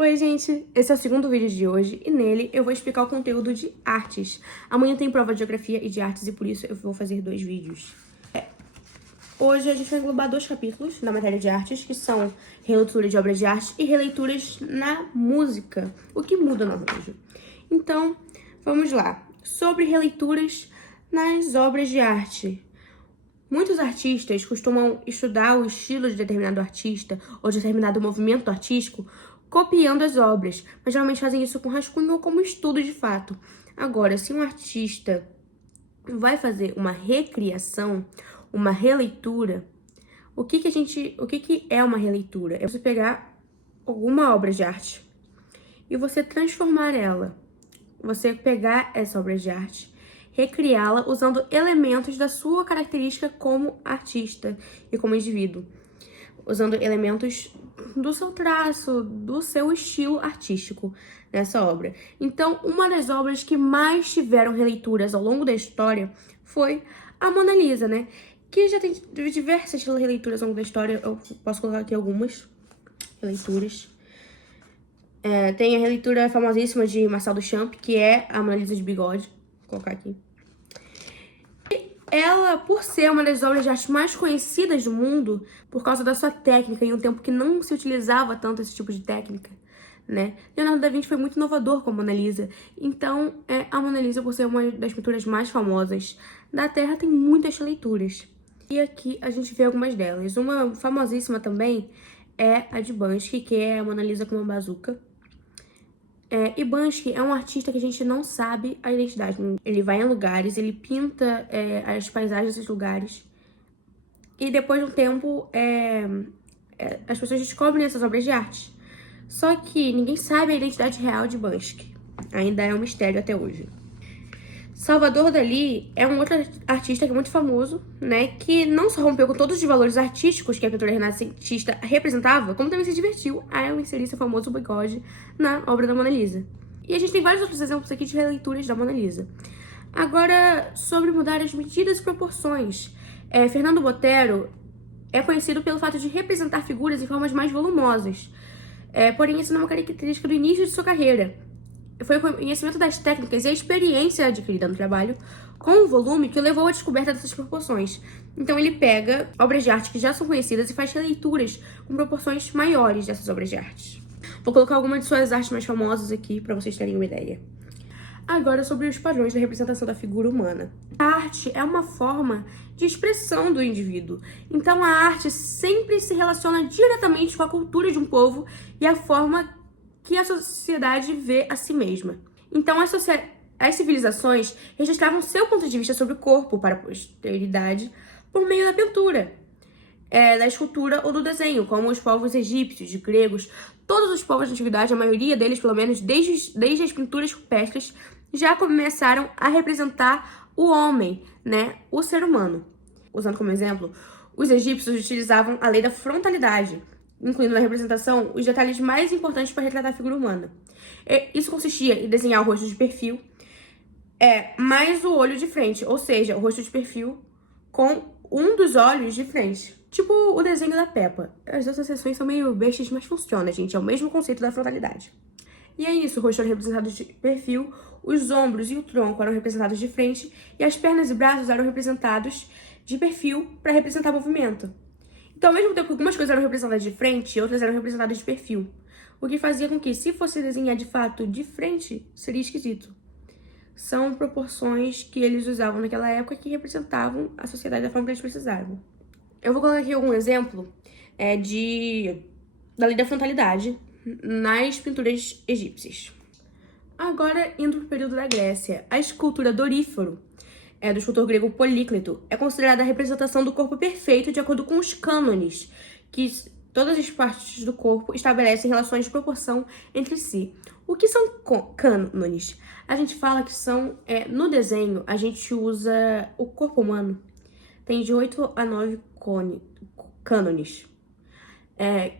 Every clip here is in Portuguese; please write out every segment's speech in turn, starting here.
Oi, gente! Esse é o segundo vídeo de hoje e nele eu vou explicar o conteúdo de artes. Amanhã tem prova de geografia e de artes e por isso eu vou fazer 2 vídeos. Hoje a gente vai englobar 2 capítulos na matéria de artes, que são releitura de obras de arte e releituras na música, o que muda no arranjo. Então, vamos lá. Sobre releituras nas obras de arte. Muitos artistas costumam estudar o estilo de determinado artista ou de determinado movimento artístico copiando as obras, mas geralmente fazem isso com rascunho ou como estudo de fato. Agora, se um artista vai fazer uma recriação, uma releitura, o que é uma releitura? É você pegar alguma obra de arte e você transformar ela. Você pegar essa obra de arte, recriá-la usando elementos da sua característica como artista e como indivíduo, usando elementos do seu traço, do seu estilo artístico nessa obra. Então, uma das obras que mais tiveram releituras ao longo da história foi a Mona Lisa, né? Que já tem diversas releituras ao longo da história. Eu posso colocar aqui algumas releituras. Tem a releitura famosíssima de Marcel Duchamp, que é a Mona Lisa de bigode. Vou colocar aqui. Ela, por ser uma das obras de arte mais conhecidas do mundo, por causa da sua técnica, em um tempo que não se utilizava tanto esse tipo de técnica, né? Leonardo da Vinci foi muito inovador com a Mona Lisa. Então, a Mona Lisa, por ser uma das pinturas mais famosas da Terra, tem muitas leituras. E aqui a gente vê algumas delas. Uma famosíssima também é a de Banksy, que é a Mona Lisa com uma bazuca. E Banksy é um artista que a gente não sabe a identidade. Ele vai em lugares, ele pinta as paisagens desses lugares. E depois de um tempo, as pessoas descobrem essas obras de arte. Só que ninguém sabe a identidade real de Banksy. Ainda é um mistério até hoje. Salvador Dalí é um outro artista que é muito famoso, né? Que não só rompeu com todos os valores artísticos que a pintura renascentista representava, como também se divertiu ao inserir seu famoso bigode na obra da Mona Lisa. E a gente tem vários outros exemplos aqui de releituras da Mona Lisa. Agora, sobre mudar as medidas e proporções. Fernando Botero é conhecido pelo fato de representar figuras em formas mais volumosas. Porém, isso não é uma característica do início de sua carreira. Foi o conhecimento das técnicas e a experiência adquirida no trabalho com o volume que o levou à descoberta dessas proporções. Então ele pega obras de arte que já são conhecidas e faz releituras com proporções maiores dessas obras de arte. Vou colocar algumas de suas artes mais famosas aqui para vocês terem uma ideia. Agora, sobre os padrões da representação da figura humana. A arte é uma forma de expressão do indivíduo. Então a arte sempre se relaciona diretamente com a cultura de um povo e a forma que a sociedade vê a si mesma. Então, as civilizações registravam seu ponto de vista sobre o corpo para a posteridade por meio da pintura, da escultura ou do desenho, como os povos egípcios, gregos. Todos os povos da antiguidade, a maioria deles, pelo menos desde as pinturas rupestres, já começaram a representar o homem, né, o ser humano. Usando como exemplo, os egípcios utilizavam a lei da frontalidade, incluindo na representação os detalhes mais importantes para retratar a figura humana. Isso consistia em desenhar o rosto de perfil, mais o olho de frente, ou seja, o rosto de perfil com um dos olhos de frente. Tipo o desenho da Peppa. As outras seções são meio bestas, mas funciona, gente. É o mesmo conceito da frontalidade. E é isso, o rosto era representado de perfil, os ombros e o tronco eram representados de frente, e as pernas e braços eram representados de perfil para representar movimento. Então, ao mesmo tempo que algumas coisas eram representadas de frente, outras eram representadas de perfil. O que fazia com que, se fosse desenhar de fato de frente, seria esquisito. São proporções que eles usavam naquela época que representavam a sociedade da forma que eles precisavam. Eu vou colocar aqui algum exemplo da lei da frontalidade nas pinturas egípcias. Agora, indo para o período da Grécia, a escultura Doríforo, do escultor grego Polícleto, é considerada a representação do corpo perfeito de acordo com os cânones, que todas as partes do corpo estabelecem relações de proporção entre si. O que são cânones? A gente fala que são, no desenho, a gente usa o corpo humano, tem de 8 a 9 cânones.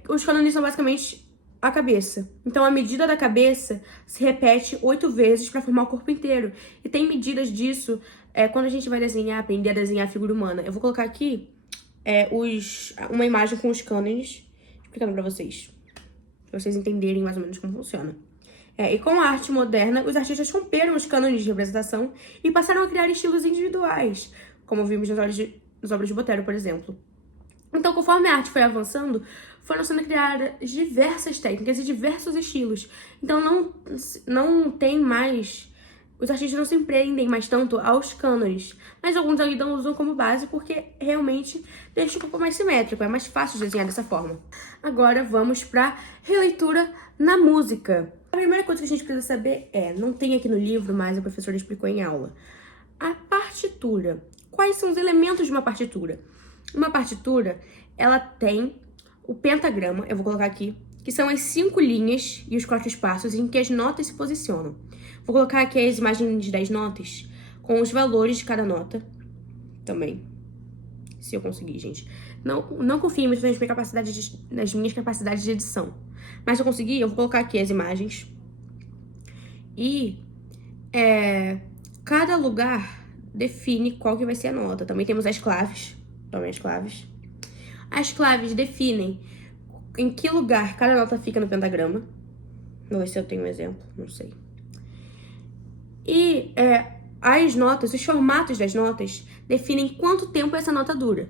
Os cânones são basicamente a cabeça. Então, a medida da cabeça se repete 8 vezes para formar o corpo inteiro. E tem medidas disso quando a gente vai aprender a desenhar a figura humana. Eu vou colocar aqui uma imagem com os cânones, explicando para vocês. pra vocês entenderem mais ou menos como funciona. E com a arte moderna, os artistas romperam os cânones de representação e passaram a criar estilos individuais, como vimos nas obras de Botero, por exemplo. Então, conforme a arte foi avançando, foram sendo criadas diversas técnicas e diversos estilos. Então, não tem mais... Os artistas não se prendem mais tanto aos cânones, mas alguns ainda usam como base porque realmente deixa um pouco mais simétrico, é mais fácil de desenhar dessa forma. Agora vamos para releitura na música. A primeira coisa que a gente precisa saber não tem aqui no livro, mas a professora explicou em aula. A partitura. Quais são os elementos de uma partitura? Uma partitura, ela tem o pentagrama, eu vou colocar aqui, que são as 5 linhas e os 4 espaços em que as notas se posicionam. Vou colocar aqui as imagens das notas, com os valores de cada nota, também, se eu conseguir, gente. Não confiem muito nas minhas capacidades de edição, mas se eu conseguir, eu vou colocar aqui as imagens. E cada lugar define qual que vai ser a nota. Também temos as claves, As claves definem em que lugar cada nota fica no pentagrama. Vou ver se eu tenho um exemplo, não sei. E as notas, os formatos das notas, definem quanto tempo essa nota dura.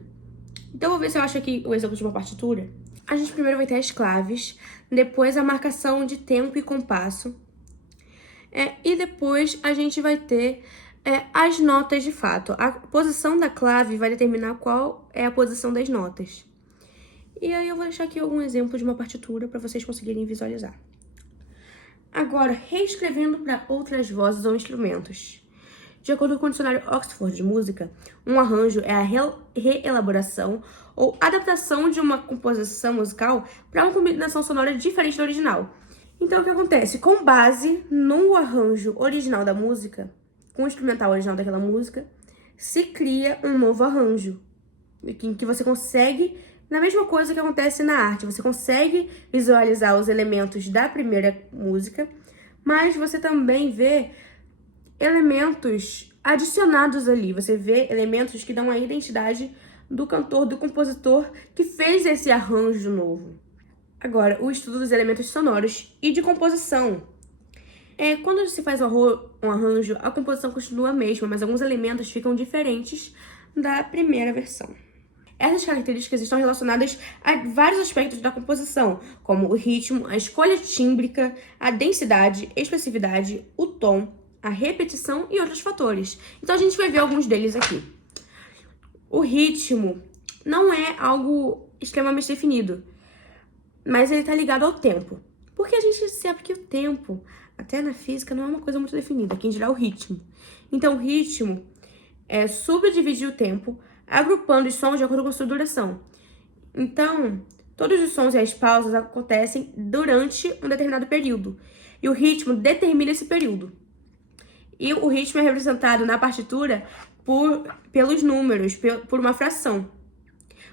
Então, eu vou ver se eu acho aqui o exemplo de uma partitura. A gente primeiro vai ter as claves, depois a marcação de tempo e compasso. E depois a gente vai ter as notas de fato. A posição da clave vai determinar qual é a posição das notas. E aí eu vou deixar aqui algum exemplo de uma partitura para vocês conseguirem visualizar. Agora, reescrevendo para outras vozes ou instrumentos. De acordo com o dicionário Oxford de música, um arranjo é a reelaboração ou adaptação de uma composição musical para uma combinação sonora diferente da original. Então, o que acontece? Com base no arranjo original da música, com o instrumental original daquela música, se cria um novo arranjo, em que você consegue, na mesma coisa que acontece na arte, você consegue visualizar os elementos da primeira música, mas você também vê elementos adicionados ali, você vê elementos que dão a identidade do cantor, do compositor que fez esse arranjo novo. Agora, o estudo dos elementos sonoros e de composição. Quando se faz um arranjo, a composição continua a mesma, mas alguns elementos ficam diferentes da primeira versão. Essas características estão relacionadas a vários aspectos da composição, como o ritmo, a escolha tímbrica, a densidade, expressividade, o tom, a repetição e outros fatores. Então, a gente vai ver alguns deles aqui. O ritmo não é algo extremamente definido, mas ele está ligado ao tempo. Porque a gente sabe que o tempo, até na física, não é uma coisa muito definida, quem dirá o ritmo. Então, o ritmo é subdividir o tempo, agrupando os sons de acordo com sua duração. Então, todos os sons e as pausas acontecem durante um determinado período. E o ritmo determina esse período. E o ritmo é representado na partitura pelos números, por uma fração.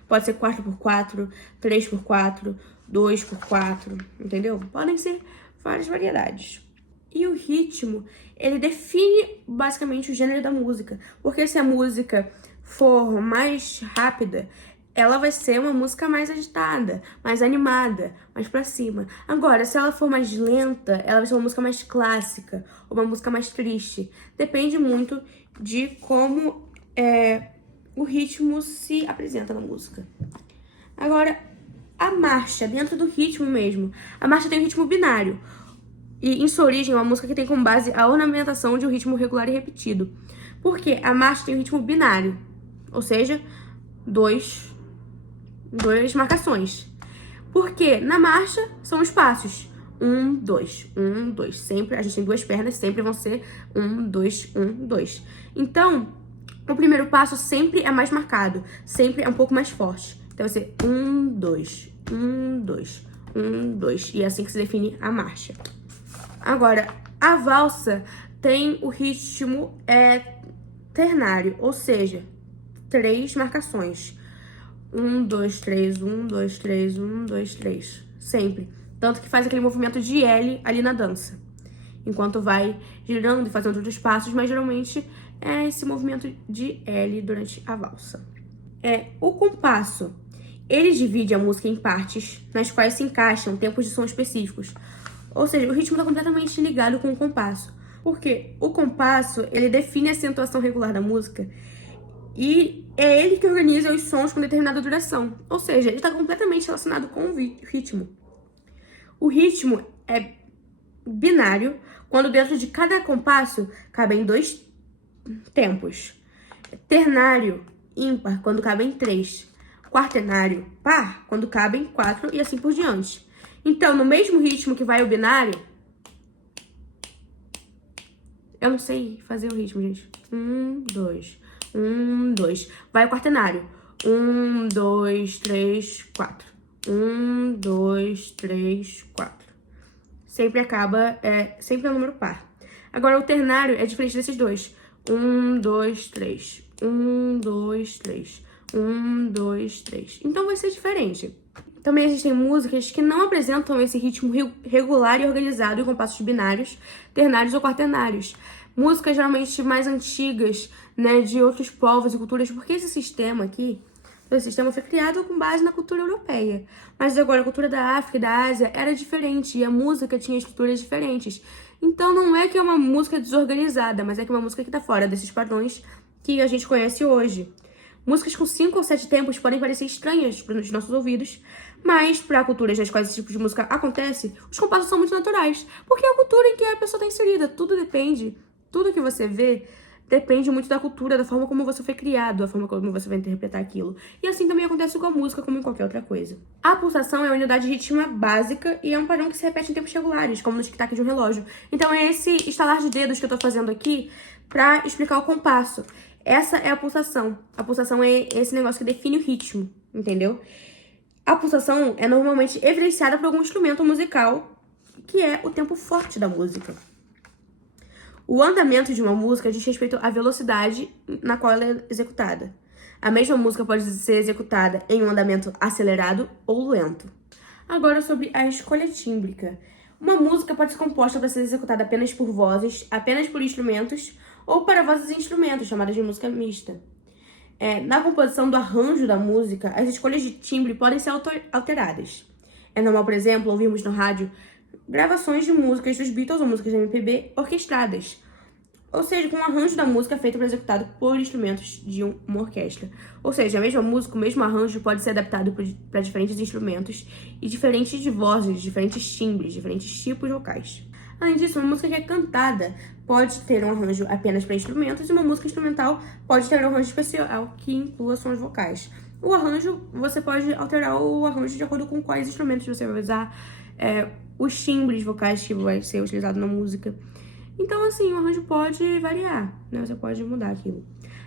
Pode ser 4x4, 3x4, 2x4, entendeu? Podem ser várias variedades. E o ritmo, ele define basicamente o gênero da música. Porque se a música for mais rápida, ela vai ser uma música mais agitada, mais animada, mais pra cima. Agora, se ela for mais lenta, ela vai ser uma música mais clássica, ou uma música mais triste. Depende muito de como o ritmo se apresenta na música. Agora, a marcha, dentro do ritmo mesmo. A marcha tem um ritmo binário. E em sua origem é uma música que tem como base a ornamentação de um ritmo regular e repetido. Porque a marcha tem um ritmo binário, ou seja, duas marcações. Porque na marcha são os passos. 1, 2, 1, 2. Sempre, a gente tem duas pernas, sempre vão ser 1, 2, 1, 2. Então, o primeiro passo sempre é mais marcado, sempre é um pouco mais forte. Então vai ser 1, 2, 1, 2, 1, 2. E é assim que se define a marcha. Agora, a valsa tem o ritmo ternário, ou seja, 3 marcações. 1, 2, 3, 1, 2, 3, 1, 2, 3. Sempre. Tanto que faz aquele movimento de L ali na dança. Enquanto vai girando e fazendo outros passos, mas geralmente é esse movimento de L durante a valsa. O compasso, Ele divide a música em partes, nas quais se encaixam tempos de som específicos. Ou seja, o ritmo está completamente ligado com o compasso. Porque o compasso, ele define a acentuação regular da música e é ele que organiza os sons com determinada duração. Ou seja, ele está completamente relacionado com o ritmo. O ritmo é binário, quando dentro de cada compasso cabem 2 tempos. Ternário, ímpar, quando cabem 3. Quaternário, par, quando cabem 4 e assim por diante. Então, no mesmo ritmo que vai o binário... Eu não sei fazer o ritmo, gente. 1, 2, 1, 2. Vai o quaternário. 1, 2, 3, 4. 1, 2, 3, 4. Sempre acaba, sempre é um número par. Agora, o ternário é diferente desses dois. 1, 2, 3. 1, 2, 3. 1, 2, 3. Então vai ser diferente. Também existem músicas que não apresentam esse ritmo regular e organizado em compassos binários, ternários ou quaternários. Músicas geralmente mais antigas, né, de outros povos e culturas, porque esse sistema aqui, esse sistema foi criado com base na cultura europeia. Mas agora a cultura da África e da Ásia era diferente e a música tinha estruturas diferentes. Então não é que é uma música desorganizada, mas é que é uma música que está fora desses padrões que a gente conhece hoje. Músicas com 5 ou 7 tempos podem parecer estranhas para os nossos ouvidos, mas para culturas nas quais esse tipo de música acontece, os compassos são muito naturais, porque é a cultura em que a pessoa está inserida. Tudo que você vê depende muito da cultura, da forma como você foi criado, da forma como você vai interpretar aquilo. E assim também acontece com a música, como em qualquer outra coisa. A pulsação é a unidade rítmica básica e é um padrão que se repete em tempos regulares, como no tic-tac de um relógio. Então é esse estalar de dedos que eu tô fazendo aqui para explicar o compasso. Essa é a pulsação. A pulsação é esse negócio que define o ritmo, entendeu? A pulsação é normalmente evidenciada por algum instrumento musical, que é o tempo forte da música. O andamento de uma música diz respeito à velocidade na qual ela é executada. A mesma música pode ser executada em um andamento acelerado ou lento. Agora sobre a escolha tímbrica. Uma música pode ser composta para ser executada apenas por vozes, apenas por instrumentos, ou para vozes e instrumentos, chamadas de música mista. Na composição do arranjo da música, as escolhas de timbre podem ser alteradas. É normal, por exemplo, ouvirmos no rádio gravações de músicas dos Beatles ou músicas de MPB orquestradas, ou seja, com o arranjo da música feito para executado por instrumentos de uma orquestra. Ou seja, a mesma música, o mesmo arranjo pode ser adaptado para diferentes instrumentos e diferentes de vozes, diferentes timbres, diferentes tipos vocais. Além disso, uma música que é cantada pode ter um arranjo apenas para instrumentos e uma música instrumental pode ter um arranjo especial que inclua sons vocais. O arranjo, você pode alterar o arranjo de acordo com quais instrumentos você vai usar, os timbres vocais que vai ser utilizado na música. Então, assim, o arranjo pode variar, né? Você pode mudar aquilo.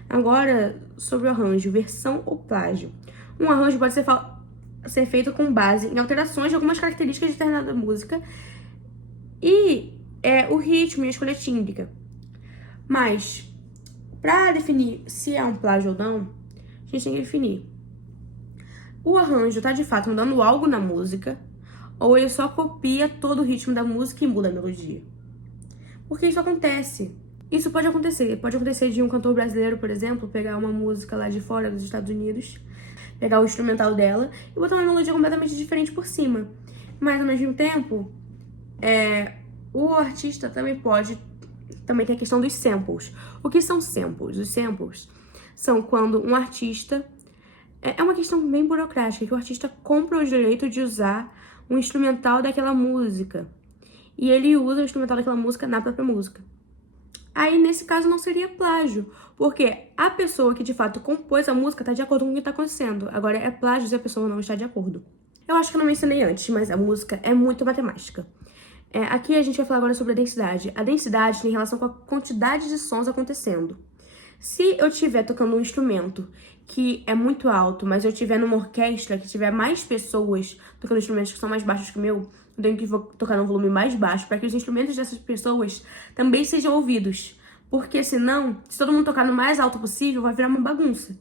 Agora, sobre o arranjo, versão ou plágio. Um arranjo pode ser feito com base em alterações de algumas características de determinada música e o ritmo e a escolha tímbrica. Mas, para definir se é um plágio ou não, a gente tem que definir. O arranjo está de fato mudando algo na música ou ele só copia todo o ritmo da música e muda a melodia? Porque isso acontece. Isso pode acontecer. Pode acontecer de um cantor brasileiro, por exemplo, pegar uma música lá de fora dos Estados Unidos, pegar o instrumental dela e botar uma melodia completamente diferente por cima. Mas, ao mesmo tempo, o artista também tem a questão dos samples. O que são samples? Os samples são quando um artista... É uma questão bem burocrática, que o artista compra o direito de usar um instrumental daquela música. E ele usa o instrumental daquela música na própria música. Aí, nesse caso, não seria plágio, porque a pessoa que, de fato, compôs a música está de acordo com o que está acontecendo. Agora, é plágio se a pessoa não está de acordo. Eu acho que eu não mencionei antes, mas a música é muito matemática. Aqui a gente vai falar agora sobre a densidade. A densidade tem relação com a quantidade de sons acontecendo. Se eu estiver tocando um instrumento que é muito alto, mas eu estiver numa orquestra que tiver mais pessoas tocando instrumentos que são mais baixos que o meu, eu tenho que tocar num volume mais baixo para que os instrumentos dessas pessoas também sejam ouvidos. Porque senão, se todo mundo tocar no mais alto possível, vai virar uma bagunça.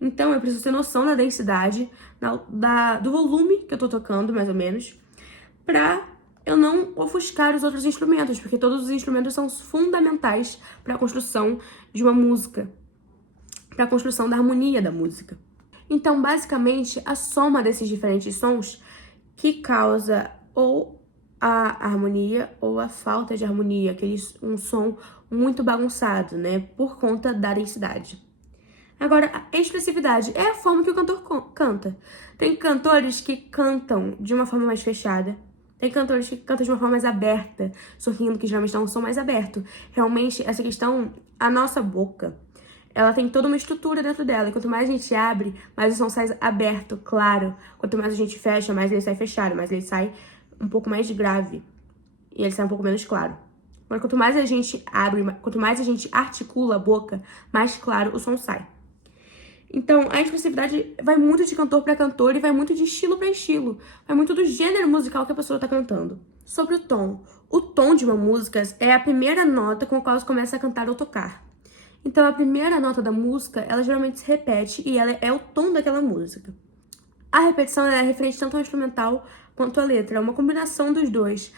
Então, eu preciso ter noção da densidade, do volume que eu tô tocando, mais ou menos, pra eu não ofuscar os outros instrumentos, porque todos os instrumentos são fundamentais para a construção de uma música, para a construção da harmonia da música. Então, basicamente, a soma desses diferentes sons que causa ou a harmonia ou a falta de harmonia, um som muito bagunçado, né, por conta da densidade. Agora, a expressividade é a forma que o cantor canta. Tem cantores que cantam de uma forma mais fechada, tem cantores que cantam de uma forma mais aberta, sorrindo, que geralmente dá um som mais aberto. Realmente, essa questão, a nossa boca, ela tem toda uma estrutura dentro dela. E quanto mais a gente abre, mais o som sai aberto, claro. Quanto mais a gente fecha, mais ele sai fechado, mais ele sai um pouco mais grave. E ele sai um pouco menos claro. Agora, quanto mais a gente abre, quanto mais a gente articula a boca, mais claro o som sai. Então, a expressividade vai muito de cantor para cantor e vai muito de estilo para estilo. Vai muito do gênero musical que a pessoa tá cantando. Sobre o tom. O tom de uma música é a primeira nota com a qual você começa a cantar ou tocar. Então, a primeira nota da música, ela geralmente se repete e ela é o tom daquela música. A repetição é referente tanto ao instrumental quanto à letra. É uma combinação dos dois.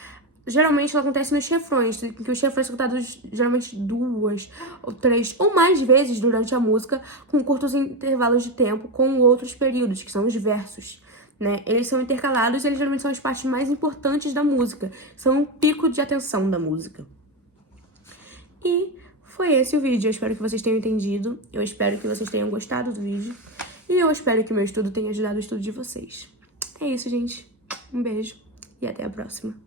Geralmente ela acontece nos refrões, que os refrões são cantados geralmente 2 ou 3 ou mais vezes durante a música, com curtos intervalos de tempo, com outros períodos, que são os versos, né? Eles são intercalados e eles geralmente são as partes mais importantes da música, são um pico de atenção da música. E foi esse o vídeo, eu espero que vocês tenham entendido, eu espero que vocês tenham gostado do vídeo, e eu espero que meu estudo tenha ajudado o estudo de vocês. É isso, gente. Um beijo e até a próxima.